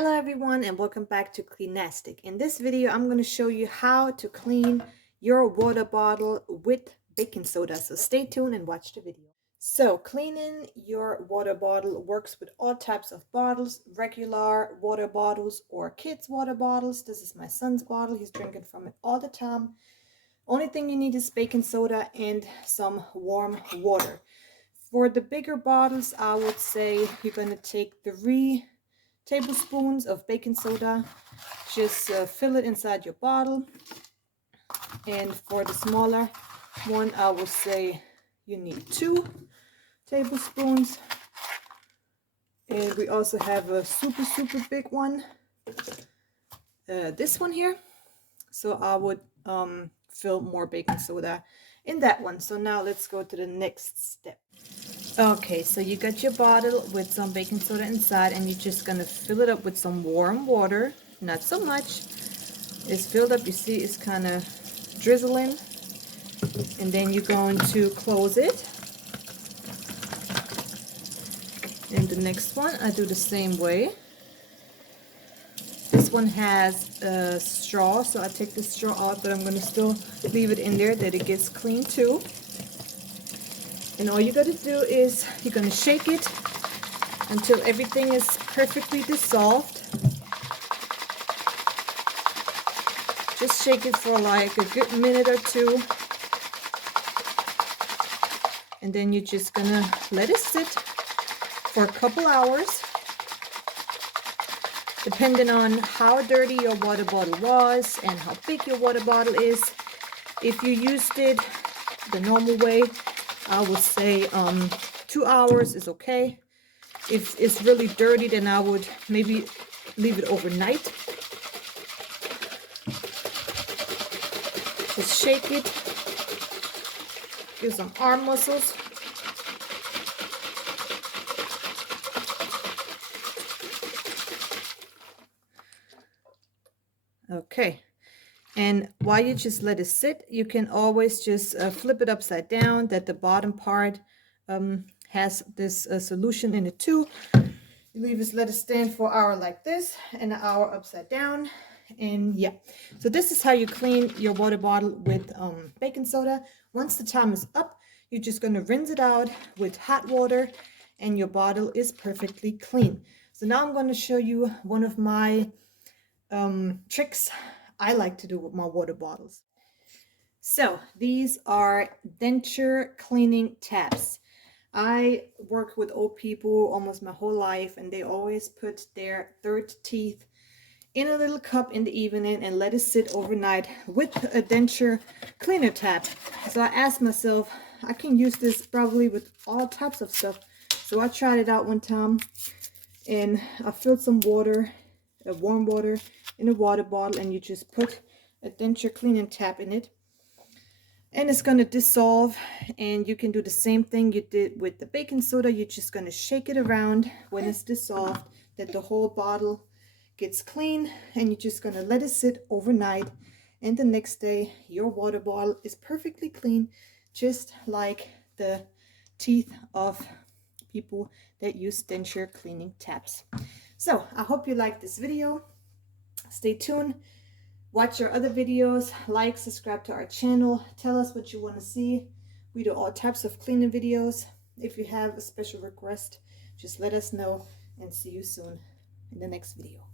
Hello everyone and welcome back to Cleanastic. In this video I'm going to show you how to clean your water bottle with baking soda. So stay tuned and watch the video. So cleaning your water bottle works with all types of bottles, regular water bottles or kids water bottles. This is my son's bottle. He's drinking from it all the time. Only thing you need is baking soda and some warm water. For the bigger bottles, I would say you're going to take 3 tablespoons of baking soda. Just fill it inside your bottle. And for the smaller one, I would say you need 2 tablespoons. And we also have a super big one, this one here. So I would fill more baking soda in that one. So now let's go to the next step. Okay, so you got your bottle with some baking soda inside, and you're just gonna fill it up with some warm water. Not so much. It's filled up. You see it's kind of drizzling. And then you're going to close it. And the next one, I do the same way. This one has a straw, so I take the straw out, but I'm gonna still leave it in there that it gets clean too. And all you got to do is you're going to shake it until everything is perfectly dissolved. Just shake it for like a good minute or 2. And then you're just going to let it sit for a couple hours. Depending on how dirty your water bottle was and how big your water bottle is. If you used it the normal way, I would say 2 hours is okay. If it's really dirty, then I would maybe leave it overnight. Just shake it. Give some arm muscles. Okay. And while you just let it sit, you can always just flip it upside down, that the bottom part has this solution in it too. You let it stand for an hour like this and an hour upside down. And yeah, so this is how you clean your water bottle with baking soda. Once the time is up, you're just going to rinse it out with hot water and your bottle is perfectly clean. So now I'm going to show you one of my tricks I like to do with my water bottles. So these are denture cleaning tabs. I work with old people almost my whole life, and they always put their 3rd teeth in a little cup in the evening and let it sit overnight with a denture cleaner tab. So I asked myself, I can use this probably with all types of stuff. So I tried it out one time, and I filled some water, warm water, in a water bottle, and you just put a denture cleaning tab in it, and it's going to dissolve. And you can do the same thing you did with the baking soda. You're just going to shake it around when it's dissolved, that the whole bottle gets clean, and you're just going to let it sit overnight, and the next day your water bottle is perfectly clean, just like the teeth of people that use denture cleaning tabs. So I hope you liked this video. Stay tuned, watch our other videos, like, subscribe to our channel, tell us what you want to see. We do all types of cleaning videos. If you have a special request, just let us know, and see you soon in the next video.